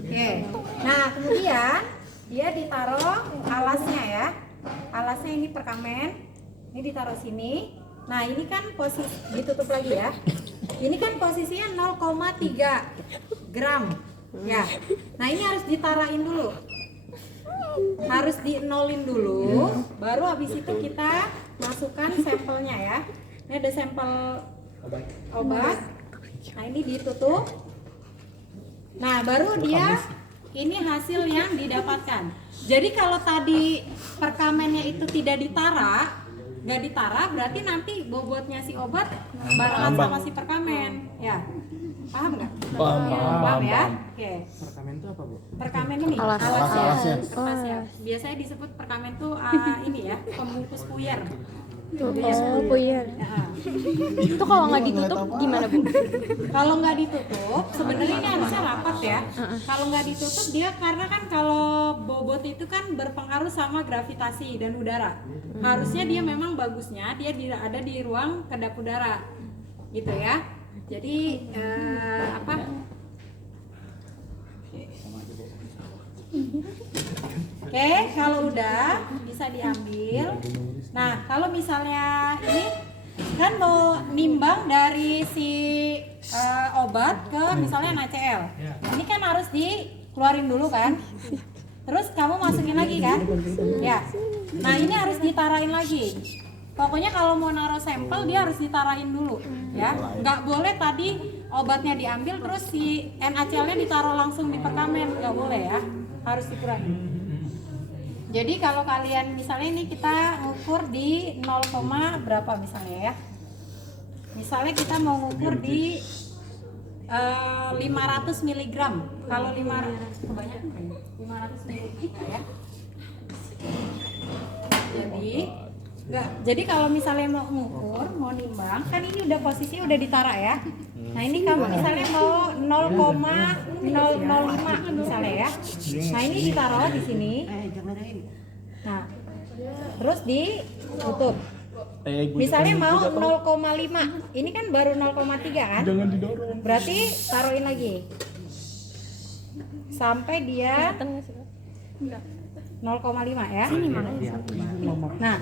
Oke. Nah, kemudian dia ditaruh alasnya ya. Alasnya ini perkamen. Ini ditaruh sini. Nah, ini kan posisi ditutup lagi ya. Ini kan posisinya 0,3 gram. Ya. Nah, ini harus ditarain dulu. Harus di-nolin dulu, baru habis itu kita masukkan sampelnya ya. Ini ada sampel obat. Nah, ini ditutup. Nah, baru dia ini hasil yang didapatkan. Jadi kalau tadi perkamennya itu tidak nggak ditara, berarti nanti bobotnya si obat barengan sama si perkamen, ya. Paham nggak? Paham ya? Oke. Perkamen itu apa, Bu? Perkamen ini alasnya. Kertasnya. Biasanya disebut perkamen tuh ini ya, pembungkus puyer. Puyer. Nah, Itu kalau nggak ditutup gimana, Bu? kalau nggak ditutup, sebenarnya ini harusnya rapat ya. Kalau nggak ditutup dia karena kan kalau bobot itu kan berpengaruh sama gravitasi dan udara. Harusnya dia memang bagusnya dia ada di ruang kedap udara, gitu ya. Jadi Oke, kalau udah bisa diambil. Nah, kalau misalnya ini kan mau nimbang dari si obat ke misalnya NaCl. Ini kan harus dikeluarin dulu kan. Terus kamu masukin lagi kan? Ya. Nah, ini harus ditarain lagi. Pokoknya kalau mau naruh sampel dia harus ditarain dulu ya. Nggak boleh tadi obatnya diambil terus si NaCl-nya ditaruh langsung di perkamen, nggak boleh ya. Harus dikurangi. Jadi kalau kalian misalnya ini kita ngukur di 0, berapa misalnya ya. Misalnya kita mau ngukur di 500 mg. Kalau 500 kebanyakan 500 mg ya. Jadi kalau misalnya mau ngukur, mau nimbang, kan ini udah posisinya udah ditara ya. Nah, ini kamu misalnya mau 0,005 misalnya ya. Nah, ini ditaruh di sini. Nah, terus ditutup. Misalnya mau 0,5. Ini kan baru 0,3 kan? Jangan didorong. Berarti taruhin lagi. Sampai dia 0,5 ya. Nah,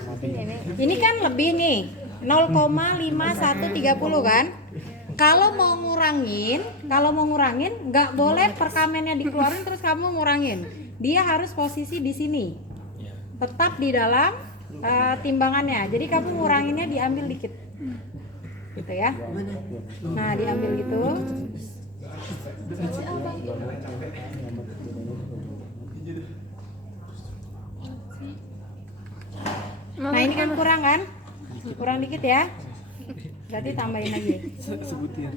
ini kan lebih nih 0,5130 kan. Kalau mau ngurangin nggak boleh perkamennya dikeluarin terus kamu ngurangin. Dia harus posisi di sini. Tetap di dalam timbangannya. Jadi kamu nguranginnya diambil dikit. Gitu ya. Nah, diambil gitu. Nah, ini kan kurang kan? Kurang dikit ya. Berarti tambahin lagi. Sebutin.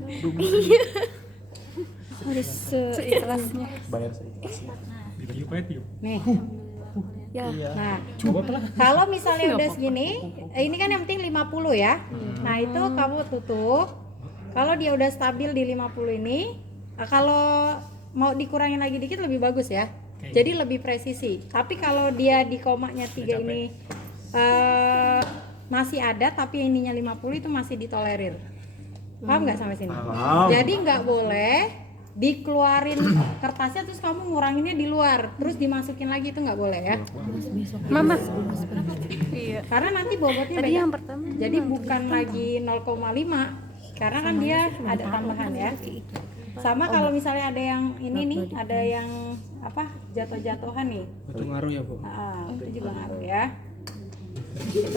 Harus seikhlasnya. Bayar seikhlasnya. Nih. Ya. Nah, kalau misalnya udah segini, ini kan yang penting 50 ya. Nah, itu kamu tutup. Kalau dia udah stabil di 50 ini, kalau mau dikurangin lagi dikit lebih bagus ya. Jadi lebih presisi. Tapi kalau dia di komanya 3 ini masih ada tapi ininya 50 itu masih ditolerir. Paham nggak sampai sini? Jadi nggak boleh dikeluarin kertasnya terus kamu nguranginnya di luar terus dimasukin lagi, itu nggak boleh ya. Mama. Iya. Karena nanti bobotnya Tadi beda. yang pertama. Jadi bukan lagi 0,5 karena kan dia ada tambahan ya. Sama kalau misalnya ada yang ini nih, ada yang jatuh-jatuhan nih. Itu ngaruh ya, Bu? Itu juga ngaruh ya. Gitu.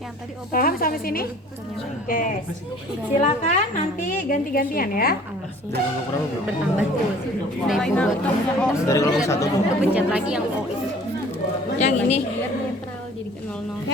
Yang tadi obat. Paham sampai sini? Oke. Silakan nanti ganti-gantian ya. Bertambah terus. Dari bobot. Dari kelompok 1 Bu. Kepencet lagi yang O itu. Yang ini biar netral jadi ke 00.